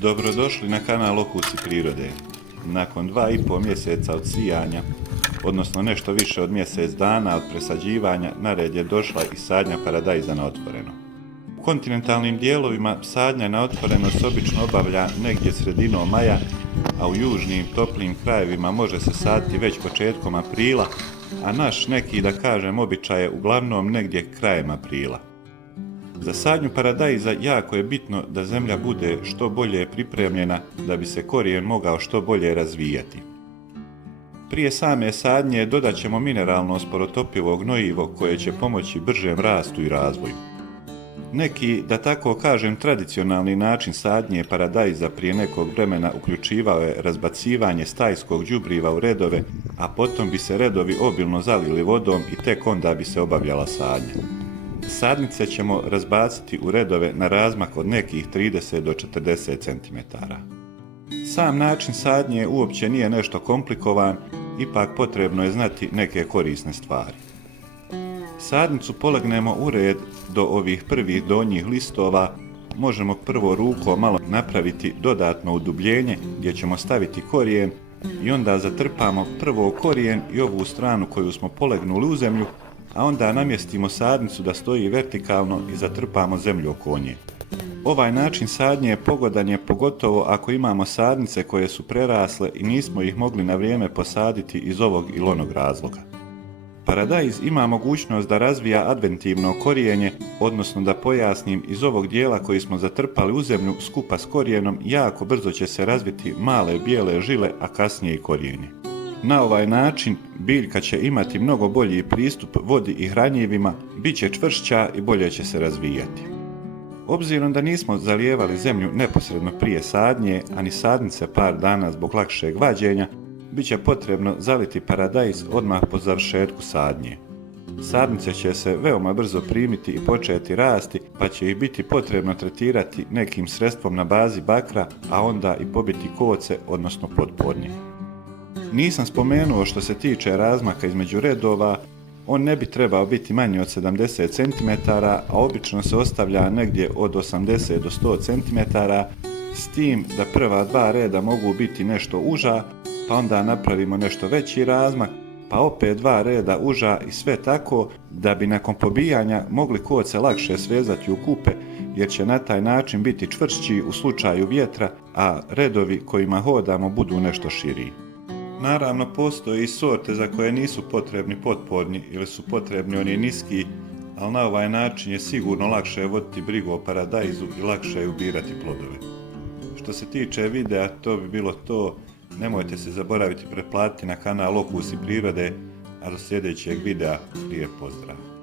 Dobrodošli na kanal Okusi prirode. Nakon 2,5 mjeseca od sijanja, odnosno nešto više od mjesec dana od presađivanja, na red je došla i sadnja paradajza na otvoreno. U kontinentalnim dijelovima sadnja na otvoreno se obično obavlja negdje sredinom maja, a u južnim toplim krajevima može se saditi već početkom aprila, a naš neki, da kažem, običaj je uglavnom negdje krajem aprila. Za sadnju paradajza jako je bitno da zemlja bude što bolje pripremljena da bi se korijen mogao što bolje razvijati. Prije same sadnje dodat ćemo mineralno sporotopivo gnojivo koje će pomoći bržem rastu i razvoju. Neki, da tako kažem, tradicionalni način sadnje paradajza prije nekog vremena uključivao je razbacivanje stajskog đubriva u redove, a potom bi se redovi obilno zalili vodom i tek onda bi se obavljala sadnja. Sadnice ćemo razbaciti u redove na razmak od nekih 30 do 40 cm. Sam način sadnje uopće nije nešto komplikovan, ipak potrebno je znati neke korisne stvari. Sadnicu polegnemo u red do ovih prvih donjih listova, možemo prvo rukom malo napraviti dodatno udubljenje gdje ćemo staviti korijen i onda zatrpamo prvo korijen i ovu stranu koju smo polegnuli u zemlju, a onda namjestimo sadnicu da stoji vertikalno i zatrpamo zemlju oko nje. Ovaj način sadnje pogodan je pogotovo ako imamo sadnice koje su prerasle i nismo ih mogli na vrijeme posaditi iz ovog ili onog razloga. Paradajz ima mogućnost da razvija adventivno korijenje, odnosno da pojasnim, iz ovog dijela koji smo zatrpali u zemlju skupa s korijenom jako brzo će se razviti male bijele žile, a kasnije i korijenje. Na ovaj način biljka će imati mnogo bolji pristup vodi i hranjivima, bit će čvršća i bolje će se razvijati. Obzirom da nismo zalijevali zemlju neposredno prije sadnje, a ni sadnice par dana zbog lakšeg vađenja, bit će potrebno zaliti paradajz odmah po završetku sadnje. Sadnice će se veoma brzo primiti i početi rasti, pa će ih biti potrebno tretirati nekim sredstvom na bazi bakra, a onda i pobiti koce, odnosno potpornje. Nisam spomenuo što se tiče razmaka između redova, on ne bi trebao biti manji od 70 cm, a obično se ostavlja negdje od 80 do 100 cm, s tim da prva dva reda mogu biti nešto uža, pa onda napravimo nešto veći razmak, pa opet dva reda uža i sve tako da bi nakon pobijanja mogli koce lakše svezati u kupe, jer će na taj način biti čvršći u slučaju vjetra, a redovi kojima hodamo budu nešto širiji. Naravno, postoje i sorte za koje nisu potrebni potporni ili su potrebni oni niski, ali na ovaj način je sigurno lakše voditi brigu o paradajzu i lakše je ubirati plodove. Što se tiče videa, to bi bilo to. Nemojte se zaboraviti pretplatiti na kanal Okusi prirode, a do sljedećeg videa lijep pozdrav!